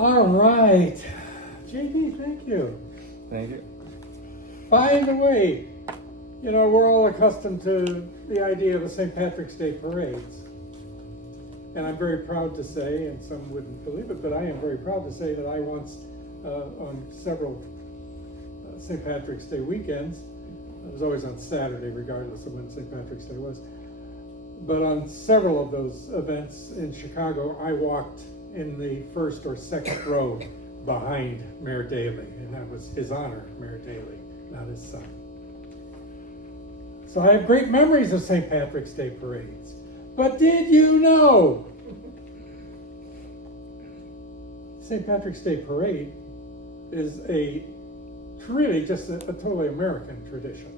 All right. JB, thank you. Thank you. By the way, you know, we're all accustomed to the idea of the St. Patrick's Day parades. And I'm very proud to say, and some wouldn't believe it, but I am very proud to say that I once, on several St. Patrick's Day weekends, it was always on Saturday, regardless of when St. Patrick's Day was, but on several of those events in Chicago, I walked in the first or second row behind Mayor Daley, and that was his honor, Mayor Daley, not his son. So I have great memories of St. Patrick's Day parades. But did you know St. Patrick's Day parade is really just a totally American tradition.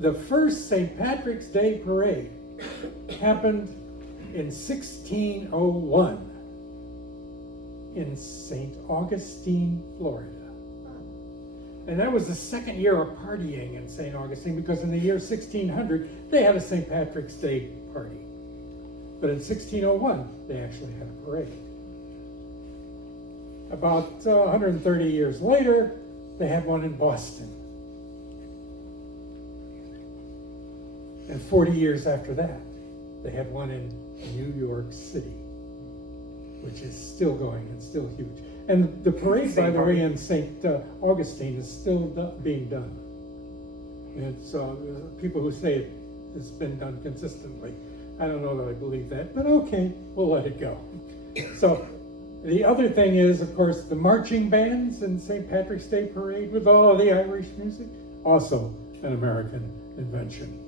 The first St. Patrick's Day parade happened in 1601 in St. Augustine, Florida. And that was the second year of partying in St. Augustine, because in the year 1600, they had a St. Patrick's Day party. But in 1601, they actually had a parade. About 130 years later, they had one in Boston. And 40 years after that, they had one in New York City, which is still going and still huge. And the parade, by the way, in St. Augustine is still being done. It's people who say it's been done consistently. I don't know that I believe that, but okay, we'll let it go. So the other thing is, of course, the marching bands in St. Patrick's Day parade with all of the Irish music, also an American invention.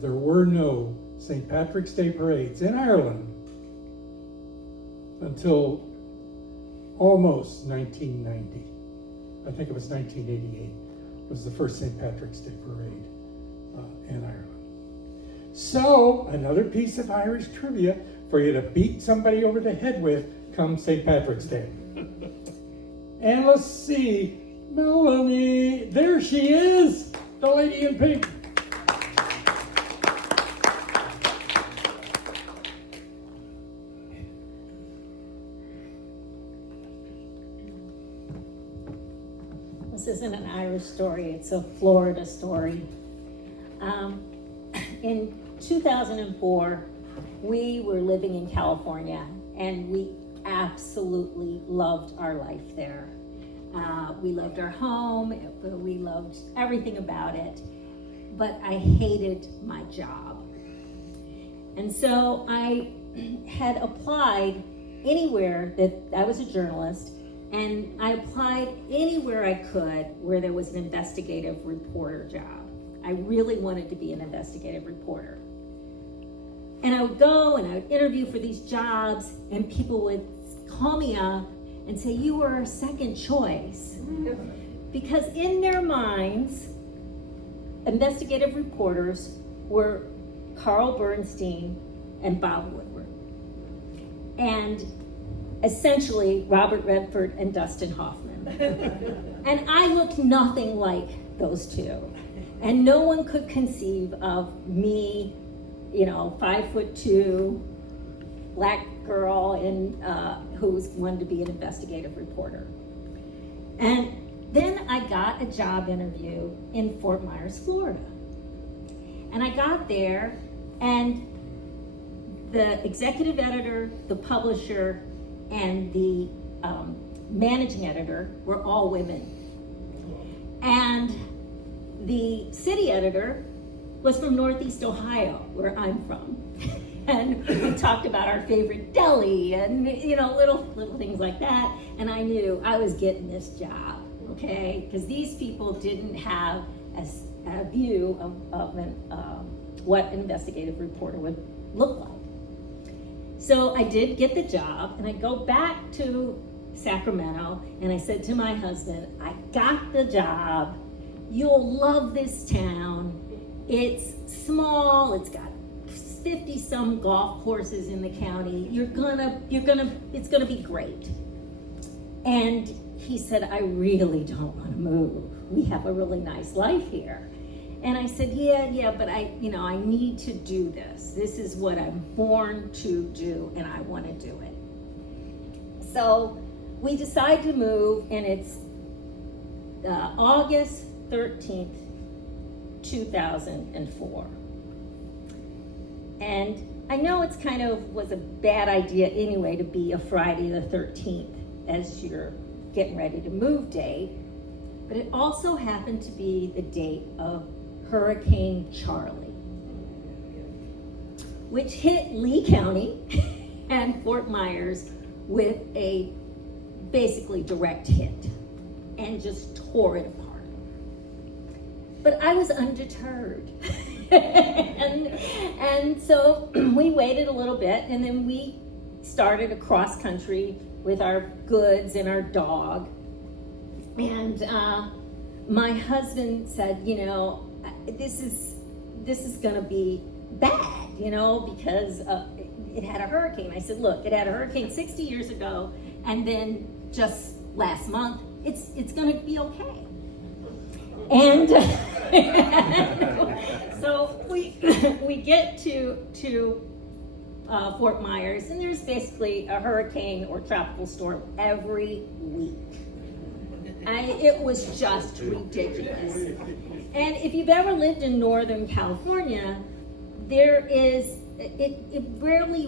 There were no St. Patrick's Day parades in Ireland until almost 1990. I think it was 1988 was the first St. Patrick's Day parade in Ireland. So, another piece of Irish trivia for you to beat somebody over the head with come St. Patrick's Day. And let's see, Melanie, there she is, the lady in pink. This isn't an Irish story, it's a Florida story. In 2004, we were living in California, and we absolutely loved our life there. We loved our home, we loved everything about it, but I hated my job. And so I had applied anywhere that I was a journalist, and I applied anywhere I could where there was an investigative reporter job. I really wanted to be an investigative reporter. And I would go and I would interview for these jobs, and people would call me up and say, "You were our second choice." Because in their minds, investigative reporters were Carl Bernstein and Bob Woodward. And essentially Robert Redford and Dustin Hoffman. And I looked nothing like those two. And no one could conceive of me, 5'2", black girl who wanted to be an investigative reporter. And then I got a job interview in Fort Myers, Florida. And I got there, and the executive editor, the publisher, and the managing editor were all women. And the city editor was from Northeast Ohio, where I'm from. And we talked about our favorite deli and, little things like that. And I knew I was getting this job, okay? Because these people didn't have a view of what an investigative reporter would look like. So I did get the job, and I go back to Sacramento, and I said to my husband, "I got the job. You'll love this town. It's small. It's got 50 some golf courses in the county. It's gonna be great." And he said, "I really don't want to move. We have a really nice life here." And I said, yeah, but I need to do this. This is what I'm born to do, and I want to do it. So we decide to move, and it's August 13th, 2004. And I know it's kind of was a bad idea anyway to be a Friday the 13th as your getting ready to move date, but it also happened to be the date of Hurricane Charlie, which hit Lee County and Fort Myers with a basically direct hit and just tore it apart. But I was undeterred. and so we waited a little bit, and then we started across country with our goods and our dog. And my husband said, you know, this is gonna be bad, you know, because it had a hurricane. I said, look, it had a hurricane 60 years ago, and then just last month, it's gonna be okay. And so we get to Fort Myers, and there's basically a hurricane or tropical storm every week. It was just ridiculous. And if you've ever lived in Northern California, it rarely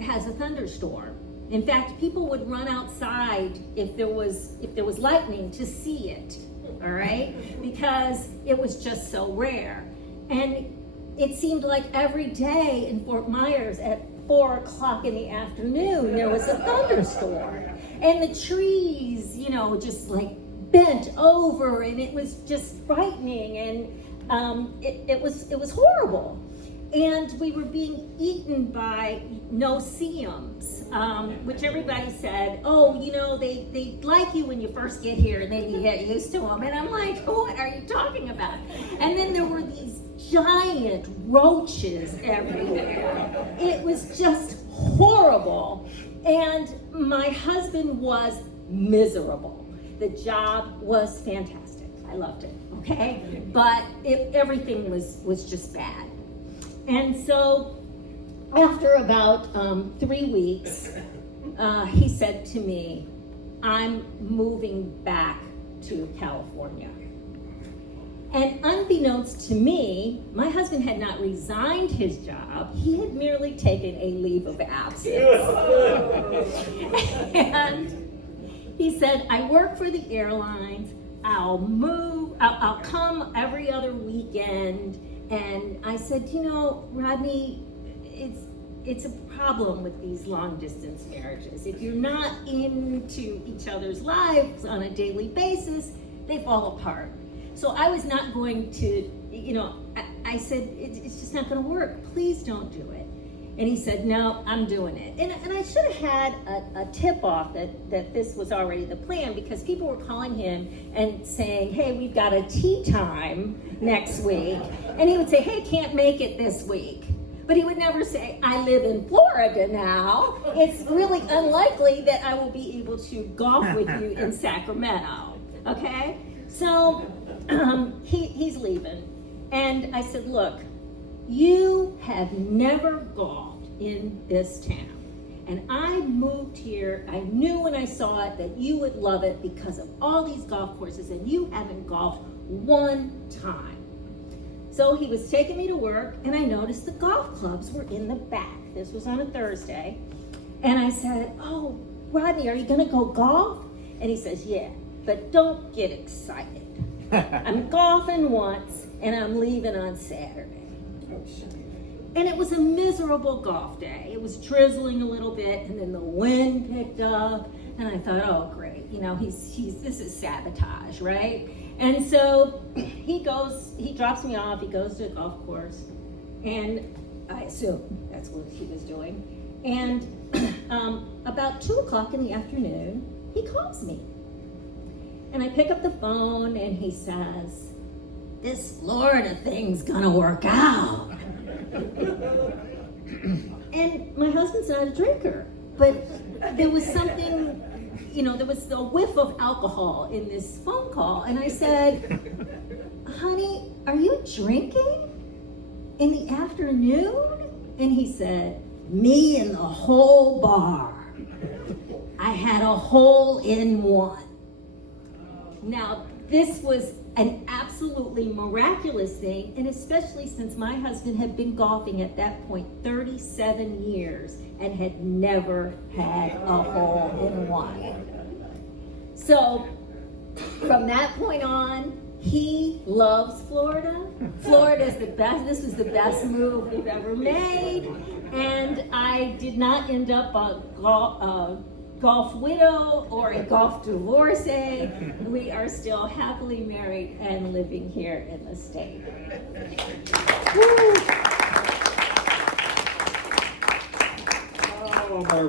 has a thunderstorm. In fact, people would run outside if there was lightning to see it, all right? Because it was just so rare. And it seemed like every day in Fort Myers at 4 o'clock in the afternoon, there was a thunderstorm. And the trees, you know, just like bent over, and it was just frightening, and it was horrible. And we were being eaten by no-see-ums, which everybody said, oh, you know, they like you when you first get here, and then you get used to them. And I'm like, what are you talking about? And then there were these giant roaches everywhere. It was just horrible. And my husband was miserable. The job was fantastic. I loved it, okay? But everything was just bad. And so after about 3 weeks, he said to me, I'm moving back to California. And unbeknownst to me, my husband had not resigned his job. He had merely taken a leave of absence. And he said, I work for the airlines. I'll come every other weekend. And I said, you know, Rodney, it's a problem with these long distance marriages. If you're not into each other's lives on a daily basis, they fall apart. So I was not going to, you know, I said, it's just not going to work. Please don't do it. And he said, no, I'm doing it. And I should have had a tip off that this was already the plan, because people were calling him and saying, hey, we've got a tea time next week. And he would say, hey, can't make it this week. But he would never say, I live in Florida now. It's really unlikely that I will be able to golf with you in Sacramento. Okay? So he's leaving. And I said, look, you have never golfed in this town. And I moved here, I knew when I saw it that you would love it because of all these golf courses, and you haven't golfed one time. So he was taking me to work, and I noticed the golf clubs were in the back. This was on a Thursday. And I said, oh, Rodney, are you gonna go golf? And he says, yeah, but don't get excited. I'm golfing once, and I'm leaving on Saturday. And it was a miserable golf day. It was drizzling a little bit, and then the wind picked up, and I thought, oh great, you know, this is sabotage, right? And so he drops me off, he goes to a golf course, and I assume that's what he was doing. And about 2 o'clock in the afternoon, he calls me. And I pick up the phone, and he says, this Florida thing's gonna work out. And my husband's not a drinker, but there was something, you know, there was a whiff of alcohol in this phone call. And I said, honey, are you drinking in the afternoon? And he said, me and the whole bar. I had a hole-in-one. Now, this was an absolutely miraculous thing, and especially since my husband had been golfing at that point 37 years and had never had a hole-in-one. So, from that point on, he loves Florida. Florida is the best. This was the best move we've ever made. And I did not end up a golf widow or a golf divorcee. We are still happily married and living here in the state. Oh, my